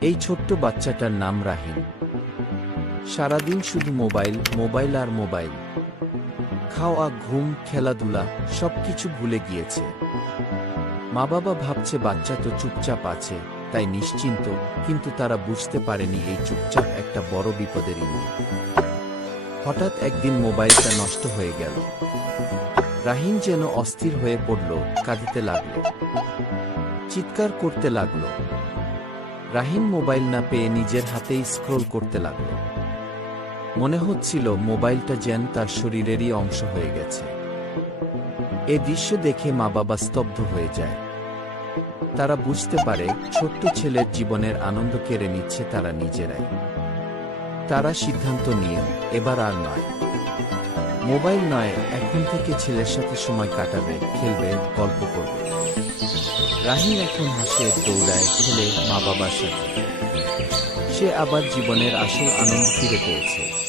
এই ছোট্ট বাচ্চাটার নাম রাহিম। সারাদিন শুধু মোবাইল মোবাইল আর মোবাইল। খাওয়া, ঘুম, খেলাধুলা, সবকিছু ভুলে গিয়েছে। মা বাবা ভাবছে বাচ্চা তো চুপচাপ আছে, তাই নিশ্চিন্ত, কিন্তু তারা বুঝতে পারেনি এই চুপচাপ একটা বড় বিপদের ইঙ্গিত। হঠাৎ একদিন মোবাইলটা নষ্ট হয়ে গেল। রাহিম যেন অস্থির হয়ে পড়ল, কাঁদিতে লাগল। চিৎকার করতে লাগল। রাহিম মোবাইল না পেয়ে নিজের হাতেই স্ক্রোল করতে লাগল। মনে হচ্ছিল মোবাইলটা যেন তার শরীরেরই অংশ হয়ে গেছে। এ দৃশ্য দেখে মা বাবা স্তব্ধ হয়ে যায়। তারা বুঝতে পারে ছোট্ট ছেলের জীবনের আনন্দ কেড়ে নিচ্ছে তারা নিজেরাই। তারা সিদ্ধান্ত নিয়ে, এবার আর নয়। মোবাইল নয়, এখন থেকে ছেলের সাথে সময় কাটাবে, খেলবে, গল্প করবে। রাহিন এখন হাসে, দৌড়ায়, খেলে মা বাবার সাথে। সে আবার জীবনের আসল আনন্দ ফিরে পেয়েছে।